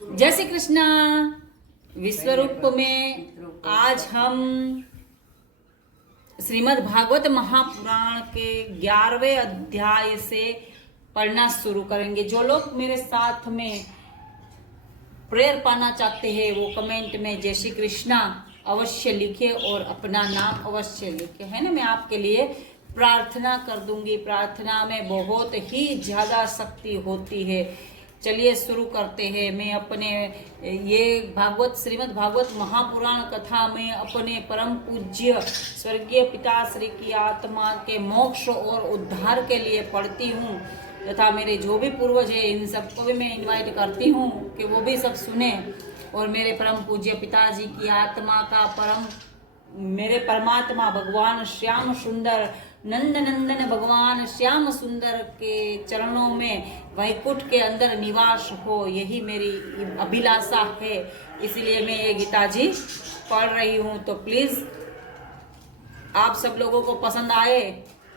जय श्री कृष्णा। विश्वरूप में आज हम श्रीमद् भागवत महापुराण के 11वें अध्याय से पढ़ना शुरू करेंगे। जो लोग मेरे साथ में प्रेयर पाना चाहते हैं वो कमेंट में जय श्री कृष्णा अवश्य लिखे और अपना नाम अवश्य लिखे, है ना। मैं आपके लिए प्रार्थना कर दूंगी। प्रार्थना में बहुत ही ज्यादा शक्ति होती है। चलिए शुरू करते हैं। मैं अपने ये भागवत श्रीमद् भागवत महापुराण कथा में अपने परम पूज्य स्वर्गीय पिताश्री की आत्मा के मोक्ष और उद्धार के लिए पढ़ती हूँ, तथा मेरे जो भी पूर्वज है इन सबको भी मैं इनवाइट करती हूँ कि वो भी सब सुने और मेरे परम पूज्य पिताजी की आत्मा का मेरे परमात्मा भगवान श्याम सुंदर नंद नंदन भगवान श्याम सुंदर के चरणों में वैकुंठ के अंदर निवास हो, यही मेरी अभिलाषा है। इसलिए मैं ये गीता जी पढ़ रही हूँ। तो प्लीज आप सब लोगों को पसंद आए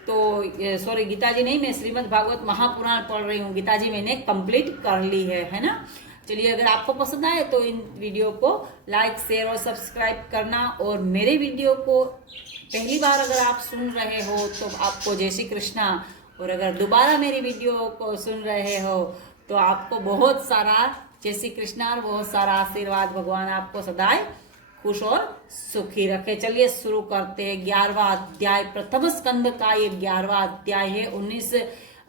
तो सॉरी, गीता जी नहीं, मैं श्रीमद् भागवत महापुराण पढ़ रही हूँ। गीता जी मैंने कंप्लीट कर ली है ना। चलिए, अगर आपको पसंद आए तो इन वीडियो को लाइक शेयर और सब्सक्राइब करना, और मेरे वीडियो को पहली बार अगर आप सुन रहे हो तो आपको जय श्री कृष्णा, और अगर दोबारा मेरी वीडियो को सुन रहे हो तो आपको बहुत सारा जय श्री कृष्णा और बहुत सारा आशीर्वाद। भगवान आपको सदाई खुश और सुखी रखे। चलिए शुरू करते हैं। 11वां अध्याय, प्रथम स्कंद का ये 11वां अध्याय है। 19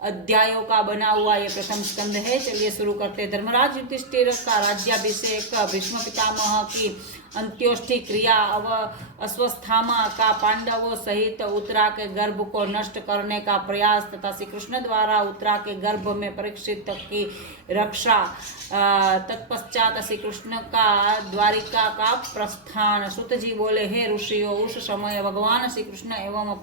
अध्यायों का बना हुआ ये प्रथम स्कंद है। चलिए शुरू करते हैं। धर्मराज युधिष्ठिर का राज्याभिषेक, भीष्म पितामह की अंत्योष्टि क्रिया, अश्वस्थामा का पांडवों सहित उत्तरा के गर्भ को नष्ट करने का प्रयास तथा श्री कृष्ण द्वारा उत्तरा के गर्भ में परीक्षित की रक्षा, तत्पश्चात श्री कृष्ण का द्वारिका का प्रस्थान। सुत जी बोले, हे ऋषियों, उस समय भगवान श्री कृष्ण एवं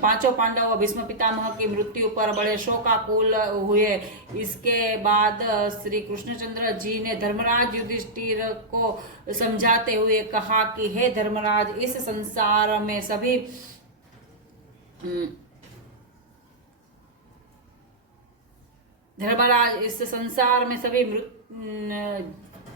पांचों पांडव भीष्म पितामह की मृत्यु पर बड़े शोकाकुल हुए। इसके बाद श्री कृष्णचंद्र जी ने धर्मराज युधिष्ठिर को समझाते हुए कहा कि हे धर्मराज, इस संसार में सभी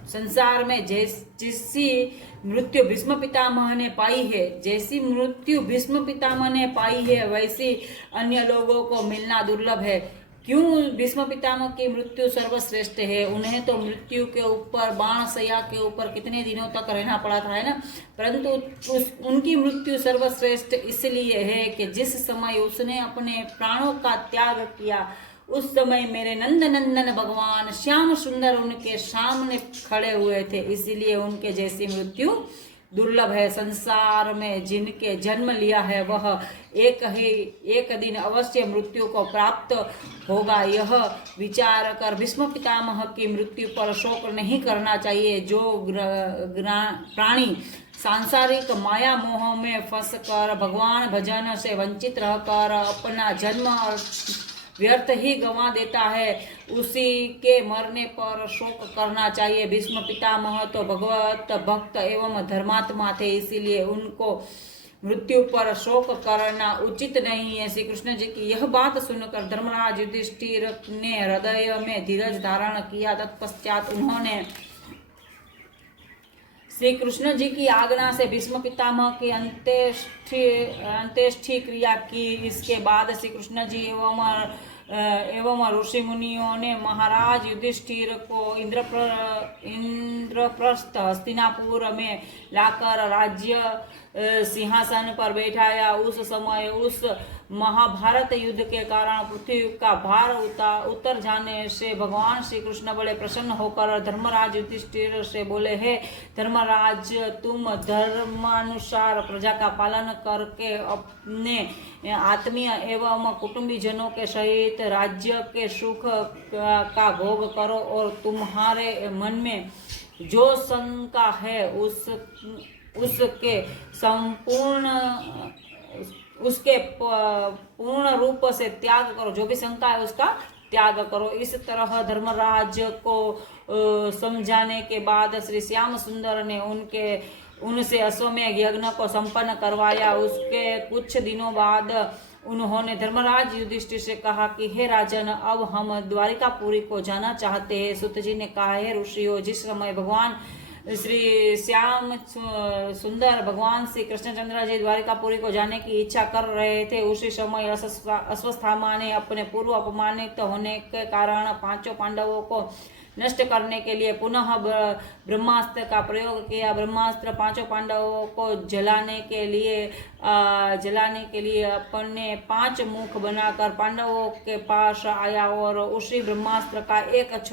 संसार में जैसी मृत्यु भीष्म पितामह ने पाई है, जैसी मृत्यु भीष्म पितामह ने पाई है, वैसी अन्य लोगों को मिलना दुर्लभ है। क्यों भीष्म पितामह की मृत्यु सर्वश्रेष्ठ है। उन्हें तो मृत्यु के ऊपर, बाण शैया के ऊपर कितने दिनों तक रहना पड़ा था, है ना। परंतु उनकी मृत्यु सर्वश्रेष्ठ इसलिए है कि जिस समय उसने अपने प्राणों का त्याग किया उस समय मेरे नंद नंदन भगवान श्याम सुंदर उनके सामने खड़े हुए थे। इसीलिए उनके जैसी मृत्यु दुर्लभ है। संसार में जिनके जन्म लिया है वह एक दिन अवश्य मृत्यु को प्राप्त होगा। यह विचार कर भीष्म पितामह की मृत्यु पर शोक नहीं करना चाहिए। जो प्राणी सांसारिक माया मोह में फंस कर भगवान भजन से वंचित रहकर अपना जन्म व्यर्थ ही गंवा देता है, उसी के मरने पर शोक करना चाहिए। भीष्म पितामह तो भगवत भक्त एवं धर्मात्मा थे, इसीलिए उनको मृत्यु पर शोक करना उचित नहीं है। श्री कृष्ण जी की यह बात सुनकर धर्मराज युधिष्ठिर ने हृदय में धीरज धारण किया। तत्पश्चात उन्होंने श्री कृष्ण जी की आज्ञा से भीष्म पितामह की अंत्येष्टि क्रिया की। इसके बाद श्री कृष्ण जी एवं ऋषि मुनियों ने महाराज युधिष्ठिर को इंद्रप्रस्थ हस्तिनापुर में लाकर राज्य सिंहासन पर बैठाया। उस समय उस महाभारत युद्ध के कारण पृथ्वी का भार उतर जाने से भगवान श्री कृष्ण बड़े प्रसन्न होकर धर्मराज युधिष्ठिर से बोले, हे धर्मराज, तुम धर्मानुसार प्रजा का पालन करके अपने आत्मीय एवं कुटुंबी जनों के सहित राज्य के सुख का भोग करो, और तुम्हारे मन में जो शंका है उसके पूर्ण रूप से त्याग करो। जो भी शंका है उसका त्याग करो। इस तरह धर्मराज को समझाने के बाद श्री श्याम सुंदर ने उनसे अश्वमेध यज्ञ को संपन्न करवाया। उसके कुछ दिनों बाद उन्होंने धर्मराज युधिष्ठिर से कहा कि हे राजन, अब हम द्वारिकापुरी को जाना चाहते हैं। सुत जी ने कहा, हे ऋषियों, जिस समय भगवान श्री श्याम सुंदर भगवान श्री कृष्णचंद्र जी द्वारिकापुरी को जाने की इच्छा कर रहे थे, उसी समय अश्वत्थामा ने अपने पूर्व अपमानित होने के कारण पांचों पांडवों को नष्ट करने के लिए पुनः ब्रह्मास्त्र का प्रयोग किया। ब्रह्मास्त्र पांचों पांडवों को जलाने के लिए अपने 5 मुख बनाकर पांडवों के पास आया और उसी ब्रह्मास्त्र का एक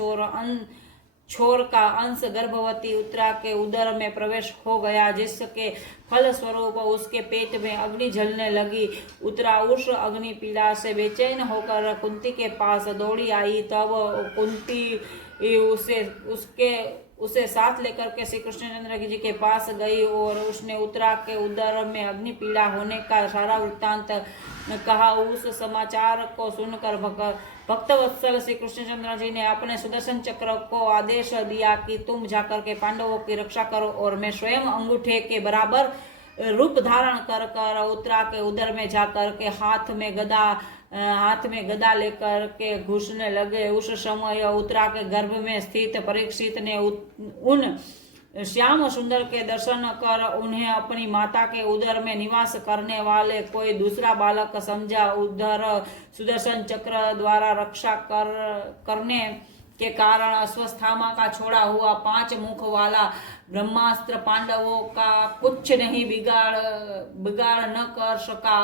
छोर का अंश गर्भवती उत्तरा के उदर में प्रवेश हो गया, जिसके फल स्वरूप उसके पेट में अग्नि जलने लगी। उत्तरा उस अग्नि पीड़ा से बेचैन होकर कुंती के पास दौड़ी आई। तब कुंती उसे साथ लेकर के श्री कृष्णचंद्र जी के पास गई और उसने उत्तरा के उदर में अग्नि पीड़ा होने का सारा वृत्तांत कहा। उस समाचार को सुनकर भक्तवत्सल श्री कृष्णचंद्र जी ने अपने सुदर्शन चक्र को आदेश दिया कि तुम जाकर के पांडवों की रक्षा करो और मैं स्वयं अंगूठे के बराबर रूप धारण कर उत्तरा के उदर में जाकर के हाथ में गदा लेकर के घुसने लगे। उस समय उत्तरा के गर्भ में स्थित परीक्षित ने उन श्याम सुंदर के दर्शन कर उन्हें अपनी माता के उदर में निवास करने वाले कोई दूसरा बालक समझा। उधर सुदर्शन चक्र द्वारा रक्षा करने के कारण अश्वत्थामा का छोड़ा हुआ 5 मुख वाला ब्रह्मास्त्र पांडवों का कुछ नहीं बिगाड़ न कर सका।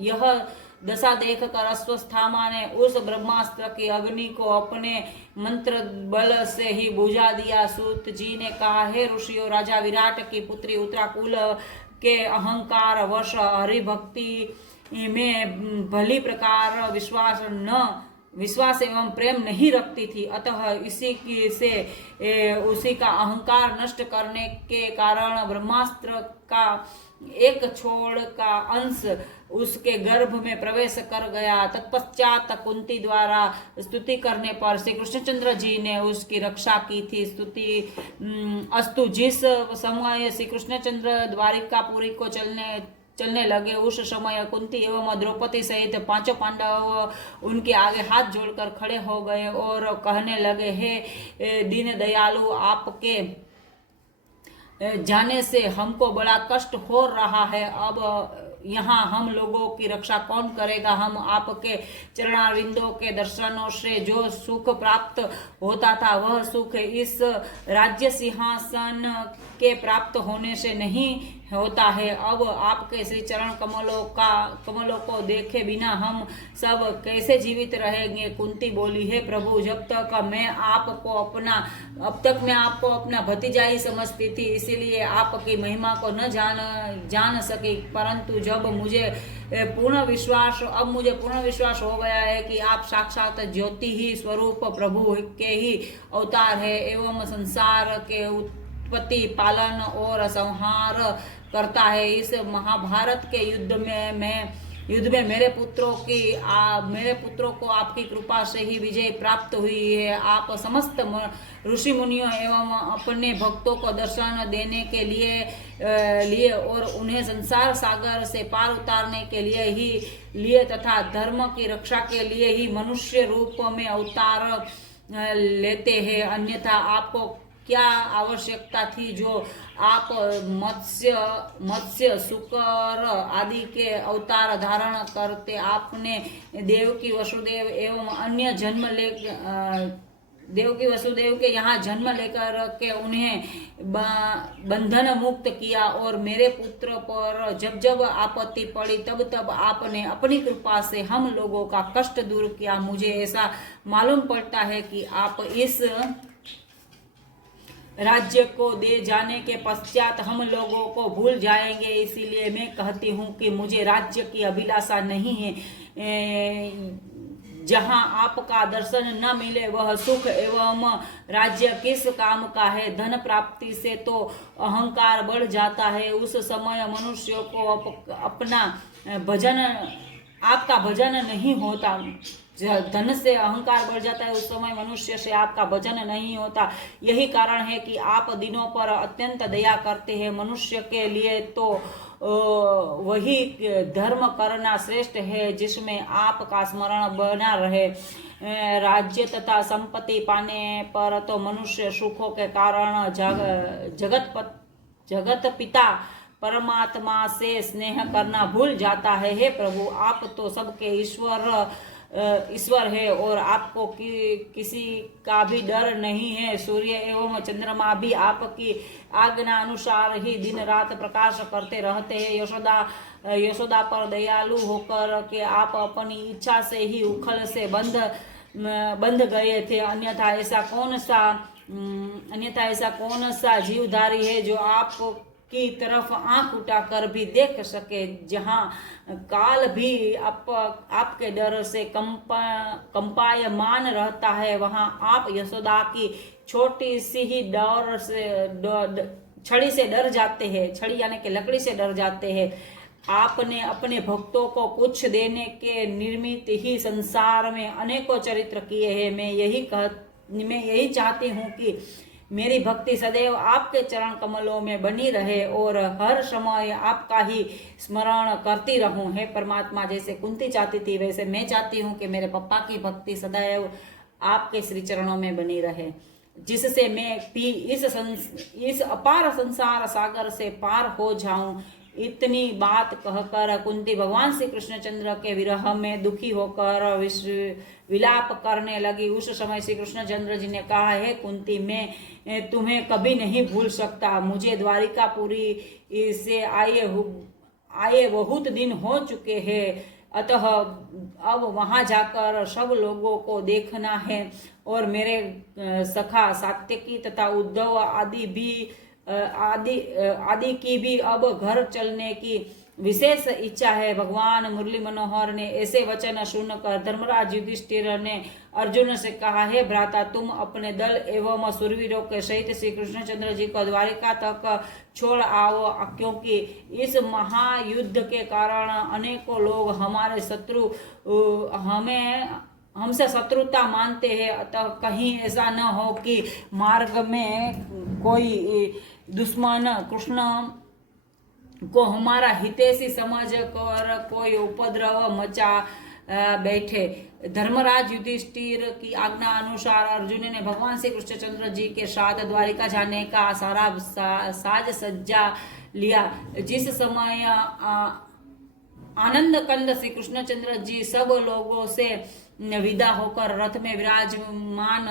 यह दशा देखकर अश्वत्थामा ने उस ब्रह्मास्त्र की अग्नि को अपने मंत्र बल से ही बुझा दिया। सूत जी ने कहा, हे ऋषियों, राजा विराट की पुत्री उत्तराकुल के अहंकार वश हरिभक्ति में भली प्रकार विश्वास एवं प्रेम नहीं रखती थी, अतः उसी का अहंकार नष्ट करने के कारण ब्रह्मास्त्र का एक छोड़ का अंश उसके गर्भ में प्रवेश कर गया। तत्पश्चात कुंती द्वारा स्तुति करने पर श्री कृष्णचंद्र जी ने उसकी रक्षा की थी। स्तुति अस्तु। जिस समय श्री कृष्णचंद्र द्वारिकापुरी को चलने लगे, उस समय कुंती एवं द्रौपदी सहित 5 पांडव उनके आगे हाथ जोड़कर खड़े हो गए और कहने लगे, हे दीन दयालु, आपके जाने से हमको बड़ा कष्ट हो रहा है। अब यहाँ हम लोगों की रक्षा कौन करेगा? हम आपके चरणारविंदों के दर्शनों से जो सुख प्राप्त होता था, वह सुख इस राज्य सिंहासन के प्राप्त होने से नहीं होता है। अब आपके श्री चरण कमलों को देखे बिना हम सब कैसे जीवित रहेंगे? कुंती बोली, हे प्रभु, अब तक मैं आपको अपना भतीजा ही समझती थी, इसीलिए आपकी महिमा को न जान सकी, परंतु जब मुझे पूर्ण विश्वास हो गया है कि आप साक्षात ज्योति ही स्वरूप प्रभु के ही अवतार है एवं संसार के उत्पत्ति, पालन और संहार करता है। इस महाभारत के युद्ध में मेरे पुत्रों को आपकी कृपा से ही विजय प्राप्त हुई है। आप समस्त ऋषि मुनियों एवं अपने भक्तों को दर्शन देने के लिए और उन्हें संसार सागर से पार उतारने के लिए तथा धर्म की रक्षा के लिए ही मनुष्य रूप में अवतार लेते हैं। अन्यथा आपको क्या आवश्यकता थी जो आप मत्स्य शुकर आदि के अवतार धारण करते? आपने देवकी वसुदेव के यहाँ जन्म लेकर के उन्हें बंधन मुक्त किया और मेरे पुत्र पर जब आपत्ति पड़ी तब आपने अपनी कृपा से हम लोगों का कष्ट दूर किया। मुझे ऐसा मालूम पड़ता है कि आप इस राज्य को दे जाने के पश्चात हम लोगों को भूल जाएंगे, इसीलिए मैं कहती हूँ कि मुझे राज्य की अभिलाषा नहीं है। जहाँ आपका दर्शन न मिले वह सुख एवं राज्य किस काम का है? धन प्राप्ति से तो अहंकार बढ़ जाता है, उस समय मनुष्यों को आपका भजन नहीं होता। धन से अहंकार बढ़ जाता है, उस समय मनुष्य से आपका भजन नहीं होता। यही कारण है कि आप दिनों पर अत्यंत दया करते हैं। मनुष्य के लिए तो वही धर्म करना श्रेष्ठ है जिसमें आपका स्मरण बना रहे। राज्य तथा संपत्ति पाने पर तो मनुष्य सुखों के कारण जगत पिता परमात्मा से स्नेह करना भूल जाता है। हे प्रभु, आप तो सबके ईश्वर है और आपको किसी का भी डर नहीं है। सूर्य एवं चंद्रमा भी आपकी आज्ञा अनुसार ही दिन रात प्रकाश करते रहते हैं। यशोदा पर दयालु होकर के आप अपनी इच्छा से ही उखल से बंध गए थे। अन्यथा ऐसा कौन सा जीवधारी है जो आप की तरफ आंख उठाकर भी देख सके। जहां काल भी आपके डर से कंपायमान रहता है, वहां आप यशोदा की छोटी सी ही छड़ी से डर जाते हैं। छड़ी यानी कि लकड़ी से डर जाते हैं। आपने अपने भक्तों को कुछ देने के निर्मित ही संसार में अनेकों चरित्र किए हैं। मैं यही चाहती हूँ कि मेरी भक्ति सदैव आपके चरण कमलों में बनी रहे और हर समय आपका ही स्मरण करती रहूं। है परमात्मा, जैसे कुंती चाहती थी वैसे मैं चाहती हूँ कि मेरे पप्पा की भक्ति सदैव आपके श्री चरणों में बनी रहे, जिससे मैं भी इस अपार संसार सागर से पार हो जाऊं। इतनी बात कहकर कुंती भगवान श्री कृष्णचंद्र के विरह में दुखी होकर विलाप करने लगी। उस समय श्री कृष्णचंद्र जी ने कहा, है कुंती, मैं तुम्हें कभी नहीं भूल सकता। मुझे द्वारिकापुरी से आए बहुत दिन हो चुके हैं, अतः अब वहां जाकर सब लोगों को देखना है और मेरे सखा सात्यकी तथा उद्धव आदि की भी अब घर चलने की विशेष इच्छा है। भगवान मुरली मनोहर ने ऐसे वचन सुनकर धर्मराज युधिष्ठिर ने अर्जुन से कहा, है भ्राता, तुम अपने दल एवं सूरवीरों के सहित श्री कृष्णचंद्र जी को द्वारिका तक छोड़ आओ, क्योंकि इस महायुद्ध के कारण अनेकों लोग हमारे शत्रु हमसे शत्रुता मानते हैं। अतः कहीं ऐसा न हो कि मार्ग में कोई दुश्मन कृष्ण को हमारा हितैषी समझ कर कोई उपद्रव मचा बैठे। धर्मराज युधिष्ठिर की आज्ञा अनुसार अर्जुन ने भगवान श्री कृष्णचंद्र जी के साथ द्वारिका जाने का सारा साज सज्जा लिया। जिस समय आनंद कंद श्री कृष्णचंद्र जी सब लोगों से विदा होकर रथ में विराजमान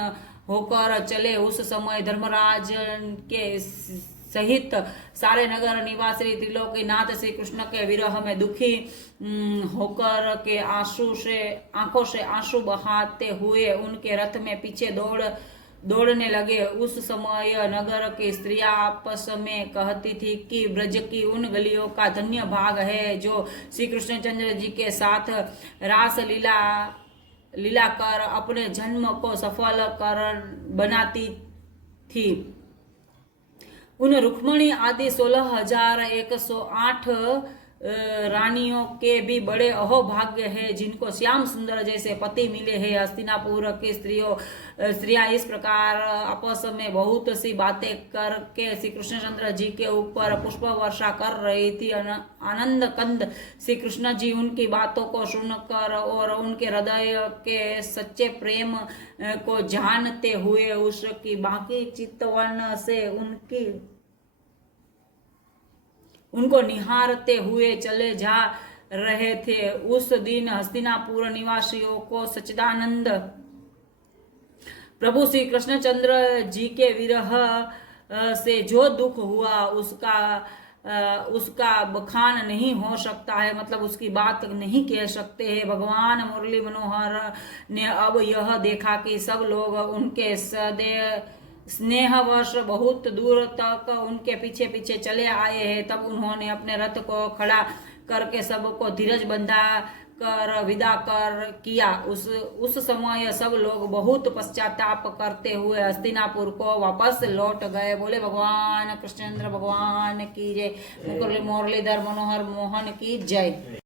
होकर चले, उस समय धर्मराज के सहित सारे नगर निवासी त्रिलोकीनाथ श्री कृष्ण के विरह में दुखी होकर के आंखों से आंसू बहाते हुए उनके रथ में पीछे दौड़ने लगे। उस समय नगर की स्त्रियां आपस में कहती थी कि ब्रज की उन गलियों का धन्य भाग है जो श्री कृष्णचंद्र जी के साथ रास लीला कर अपने जन्म को सफल कर बनाती थी। उन रुक्मणी आदि 16,108 रानियों के भी बड़े अहोभाग्य है जिनको श्याम सुंदर जैसे पति मिले हैं। हस्तिनापुर की स्त्रियां इस प्रकार आपस में बहुत सी बातें करके श्री कृष्णचंद्र जी के ऊपर पुष्प वर्षा कर रही थी। आनंद कंद श्री कृष्ण जी उनकी बातों को सुनकर और उनके हृदय के सच्चे प्रेम को जानते हुए उसकी बाकी चित्तवन से उनको निहारते हुए चले जा रहे थे। उस दिन हस्तिनापुर निवासियों को सच्चिदानंद प्रभु श्री कृष्णचंद्र जी के विरह से जो दुख हुआ उसका बखान नहीं हो सकता है, मतलब उसकी बात नहीं कह सकते हैं। भगवान मुरली मनोहर ने अब यह देखा कि सब लोग उनके स्नेहवश बहुत दूर तक उनके पीछे पीछे चले आए हैं। तब उन्होंने अपने रथ को खड़ा करके सबको धीरज बंधा कर विदा किया। उस समय सब लोग बहुत पश्चाताप करते हुए हस्तिनापुर को वापस लौट गए। बोले भगवान कृष्णचंद्र भगवान की जय। मुरलीधर मनोहर मोहन की जय।